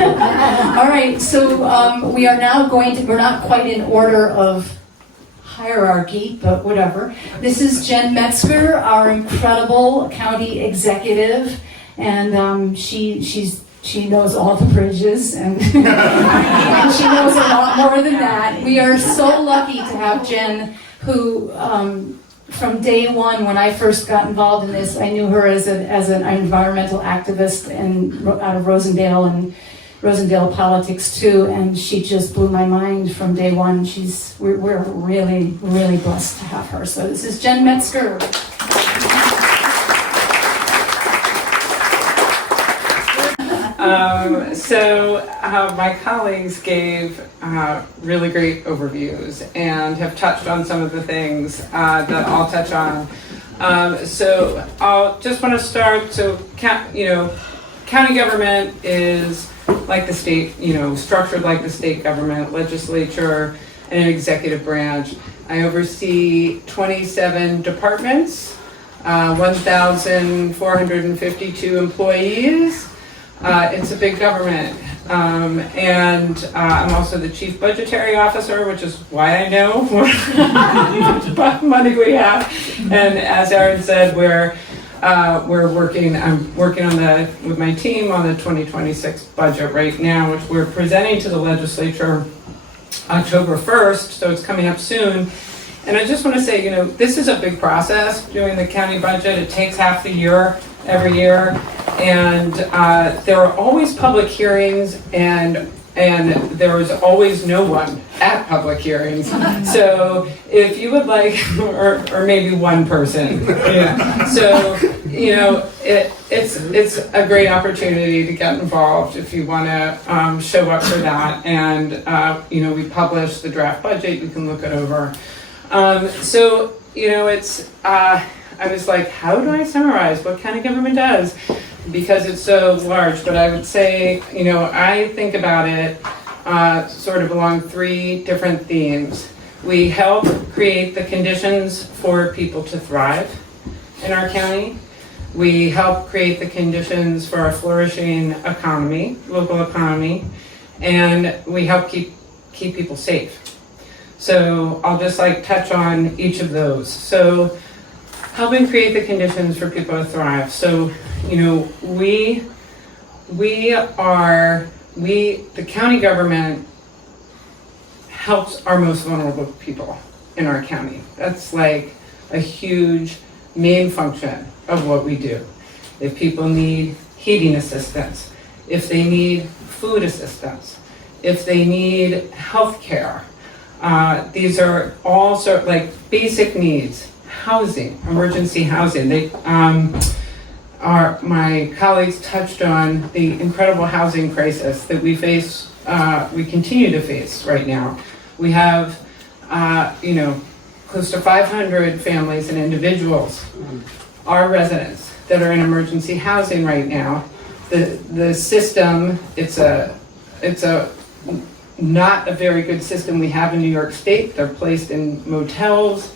All right, so we are now we're not quite in order of hierarchy, but whatever. This is Jen Metzger, our incredible county executive, and she knows all the bridges, and, and she knows a lot more than that. We are so lucky to have Jen, who from day one, when I first got involved in this, I knew her as an environmental activist out of Rosendale and Rosendale politics too, and she just blew my mind from day one. We're really, really blessed to have her. So this is Jen Metzger. My colleagues gave really great overviews and have touched on some of the things that I'll touch on. So I'll just want to start. So, county government is like the state, structured like the state government, legislature, and an executive branch. I oversee 27 departments, 1,452 employees. It's a big government, and I'm also the chief budgetary officer, which is why I know how much money we have. And as Erin said, I'm working with my team on the 2026 budget right now, which we're presenting to the legislature October 1st, so it's coming up soon. And I just want to say, this is a big process, doing the county budget. It takes half the year every year, and there are always public hearings, and there is always no one at public hearings. So if you would like, or maybe one person, So it's a great opportunity to get involved if you want to show up for that. And we publish the draft budget. You can look it over. I was like, how do I summarize what county government does? Because it's so large, but I would say, I think about it sort of along three different themes. We help create the conditions for people to thrive in our county. We help create the conditions for a flourishing economy, local economy, and we help keep people safe. So I'll just touch on each of those. So helping create the conditions for people to thrive. So, the county government helps our most vulnerable people in our county. That's like a huge main function of what we do. If people need heating assistance, if they need food assistance, if they need health care, these are all basic needs. Housing, emergency housing. My colleagues touched on the incredible housing crisis that we continue to face right now. We have, close to 500 families and individuals, our residents, that are in emergency housing right now. The system, it's not a very good system we have in New York State. They're placed in motels.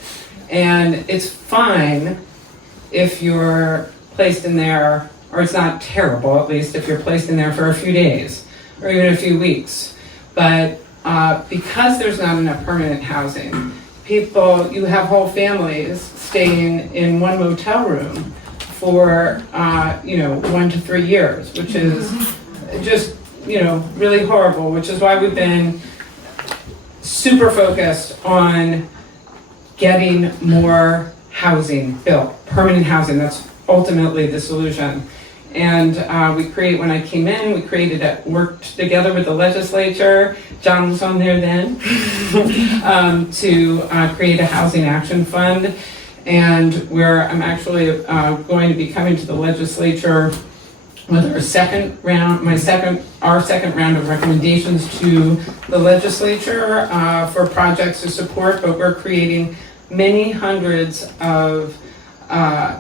And it's fine if you're placed in there, or it's not terrible, at least, if you're placed in there for a few days or even a few weeks. But because there's not enough permanent housing, you have whole families staying in one motel room for 1 to 3 years, which is just really horrible, which is why we've been super focused on getting more housing built, permanent housing. That's ultimately the solution. And when I came in, worked together with the legislature, John was on there then, to create a housing action fund. And I'm actually going to be coming to the legislature with our second round of recommendations to the legislature for projects to support, but we're creating many hundreds of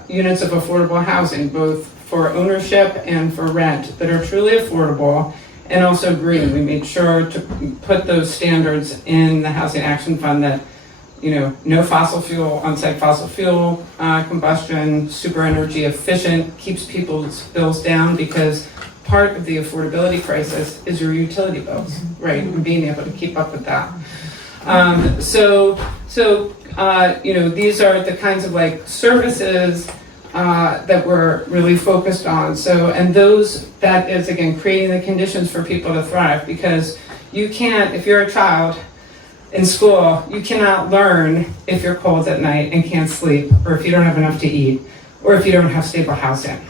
units of affordable housing, both for ownership and for rent, that are truly affordable and also green. We made sure to put those standards in the Housing Action Fund that, no fossil fuel, on-site fossil fuel combustion, super energy efficient, keeps people's bills down, because part of the affordability crisis is your utility bills, right? And being able to keep up with that. These are the kinds of like services that we're really focused on. That is again creating the conditions for people to thrive, because you can't, if you're a child in school, you cannot learn if you're cold at night and can't sleep, or if you don't have enough to eat, or if you don't have stable housing.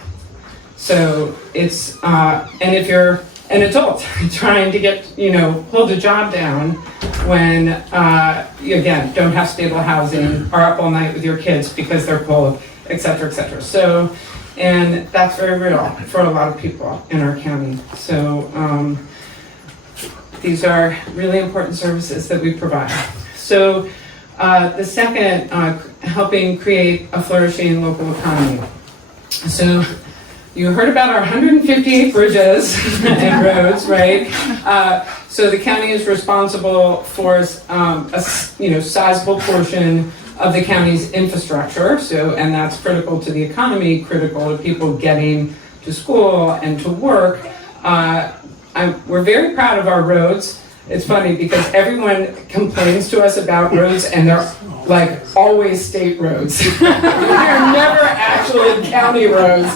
So it's, and if you're an adult trying to get, hold a job down when you, again, don't have stable housing, are up all night with your kids because they're cold, et cetera, et cetera. So, and that's very real for a lot of people in our county. So these are really important services that we provide. So the second, helping create a flourishing local economy. So you heard about our 158 bridges and roads, right? So the county is responsible for a sizable portion of the county's infrastructure. So, and that's critical to the economy, critical to people getting to school and to work. We're very proud of our roads. It's funny because everyone complains to us about roads, and they're like always state roads. They're never actually county roads.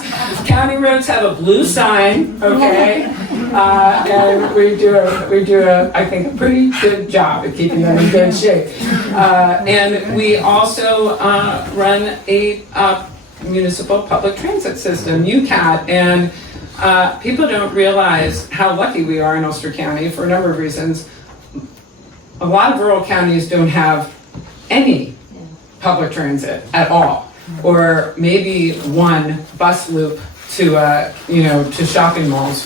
County roads have a blue sign, okay? And we do a, I think, a pretty good job at keeping them in good shape. And we also run a municipal public transit system, UCAT, and people don't realize how lucky we are in Ulster County for a number of reasons. A lot of rural counties don't have any public transit at all, or maybe one bus loop to to shopping malls.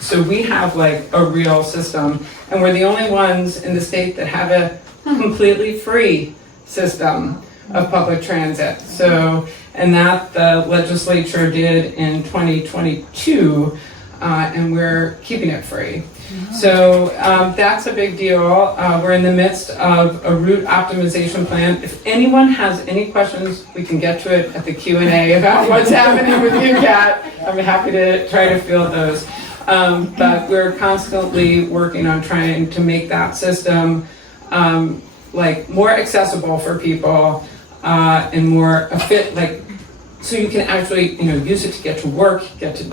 So we have like a real system, and we're the only ones in the state that have a completely free system of public transit. So, and that the legislature did in 2022, and we're keeping it free. So that's a big deal. We're in the midst of a route optimization plan. If anyone has any questions, we can get to it at the Q&A about what's happening with UCAT. I'm happy to try to field those. But we're constantly working on trying to make that system like more accessible for people and more fit, like so you can actually use it to get to work, get to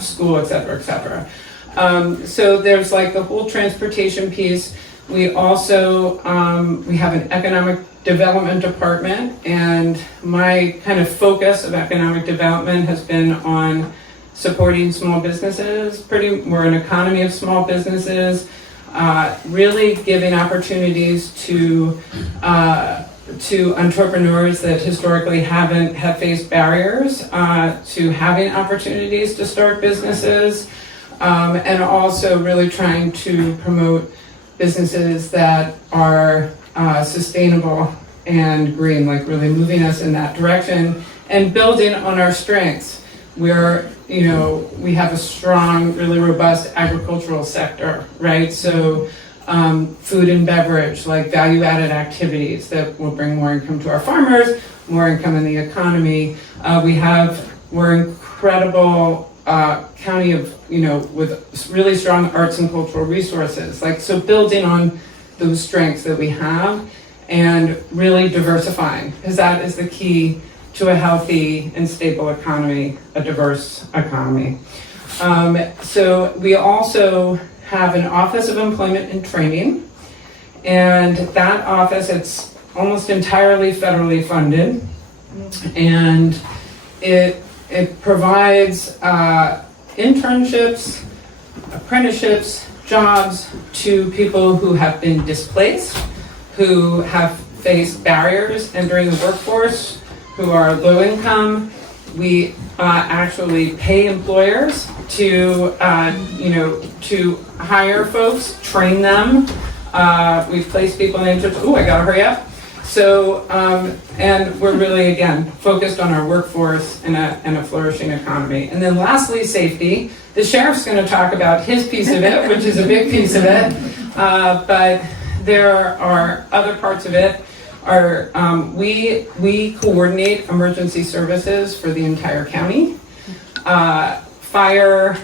school, et cetera, et cetera. So there's like the whole transportation piece. We also, we have an economic development department, and my kind of focus of economic development has been on supporting small businesses. We're an economy of small businesses, really giving opportunities to entrepreneurs that historically have faced barriers to having opportunities to start businesses. And also really trying to promote businesses that are sustainable and green, like really moving us in that direction and building on our strengths. We have a strong, really robust agricultural sector, right? So food and beverage, like value-added activities that will bring more income to our farmers, more income in the economy. We're incredible county of, with really strong arts and cultural resources. Like, so building on those strengths that we have and really diversifying, because that is the key to a healthy and stable economy, a diverse economy. So we also have an Office of Employment and Training, and that office, it's almost entirely federally funded, and it provides internships, apprenticeships, jobs to people who have been displaced, who have faced barriers entering the workforce, who are low income. We actually pay employers to hire folks, train them. We've placed people in internships. Oh, I gotta hurry up. So, and we're really, again, focused on our workforce and a flourishing economy. And then lastly, safety. The sheriff's gonna talk about his piece of it, which is a big piece of it. But there are other parts of it. We coordinate emergency services for the entire county. Fire,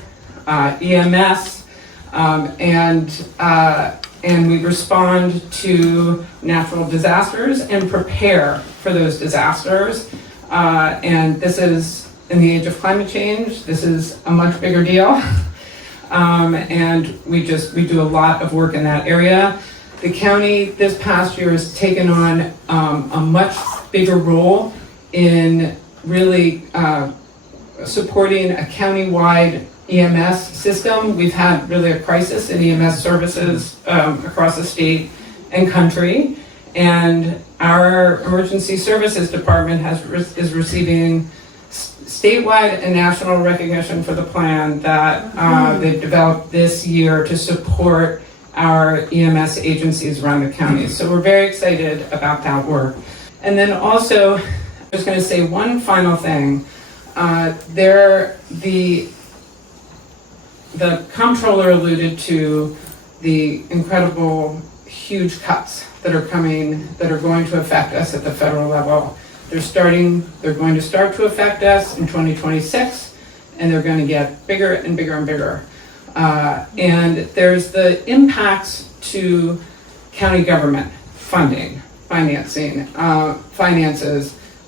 EMS, and we respond to natural disasters and prepare for those disasters. And this is, in the age of climate change, this is a much bigger deal. And we do a lot of work in that area. The county this past year has taken on a much bigger role in really supporting a county-wide EMS system. We've had really a crisis in EMS services across the state and country, and our emergency services department is receiving statewide and national recognition for the plan that they've developed this year to support our EMS agencies around the county. So we're very excited about that work. And then also, I'm just going to say one final thing. The comptroller alluded to the incredible, huge cuts that are coming, that are going to affect us at the federal level. They're going to start to affect us in 2026, and they're going to get bigger and bigger and bigger. And there's the impacts to county government finances.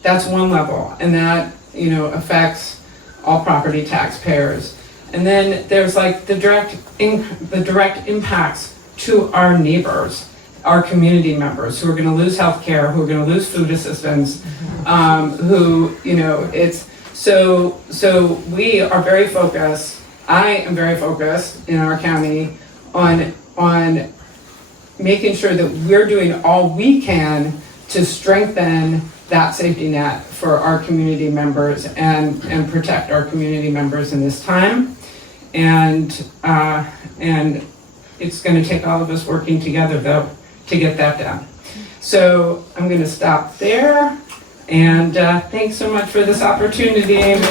That's one level, and that affects all property taxpayers. And then there's like the direct impacts to our neighbors, our community members who are going to lose health care, who are going to lose food assistance, so we are very focused. I am very focused in our county on making sure that we're doing all we can to strengthen that safety net for our community members and protect our community members in this time. And it's going to take all of us working together, though, to get that done. So I'm going to stop there, and thanks so much for this opportunity, Amy.